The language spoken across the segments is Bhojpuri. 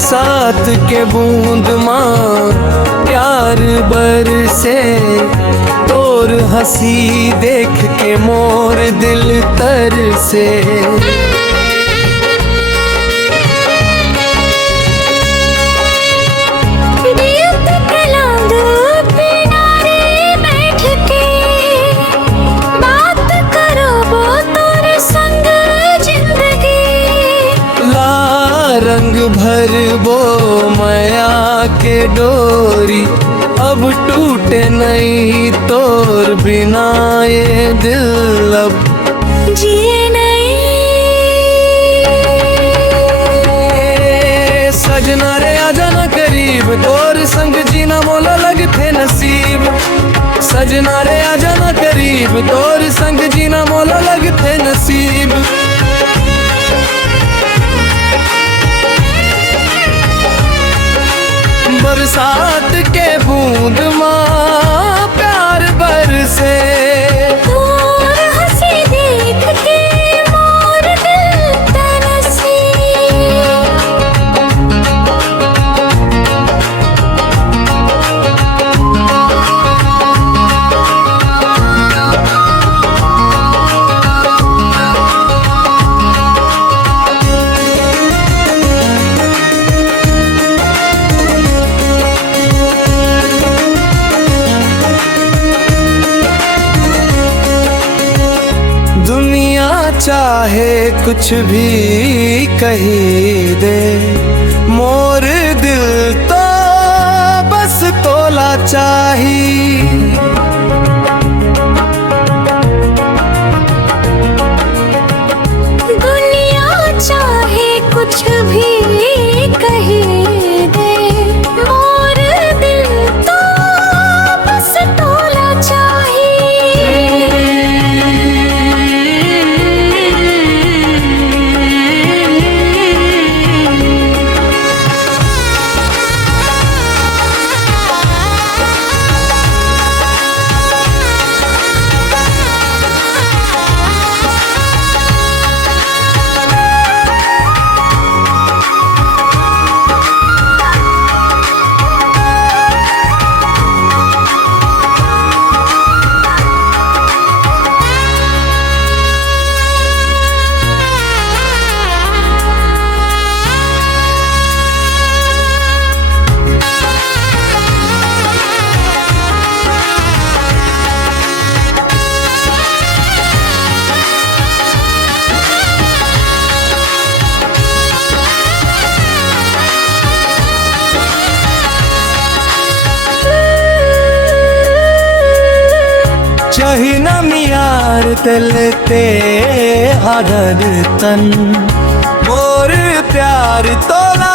बरसात के बूंद माँ प्यार बरसे, तोर हंसी देख के मोर दिल तरसे। रंग भर वो माया के डोरी, अब टूटे नहीं तोर बिना ये दिल अब जिए नहीं। सजना रे आजा ना करीब, तोर संग जीना मोला लगते नसीब। सजना रे आजा ना करीब, तोर संग जीना मोला लगते नसीब। बरसात के बूंद माँ प्यार बरसे, तोर हंसी देख के मोर दिल तरसे। चाहे कुछ भी कही दे, मोर दिल तो बस तोला चाही। दुनिया चाहे कुछ भी कही दे, मोर दिल तो बस तोला चाही। चाही न मियार तलते आदर तन, मोर प्यार तोला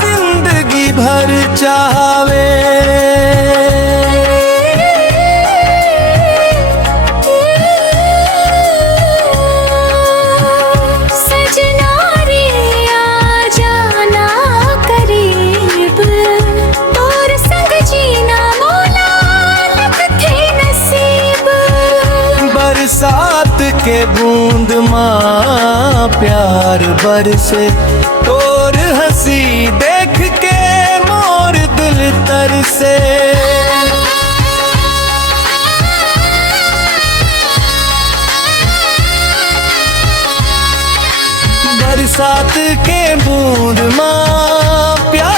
जिंदगी भर चावे। सजना रे आजा ना करीब, तोर संग जीना मोला लगते नसीब। बरसात के बूंद माँ प्यार बरसे, तोर हंसी देख के मोर दिल तरसे। बरसात के बूंद माँ प्यार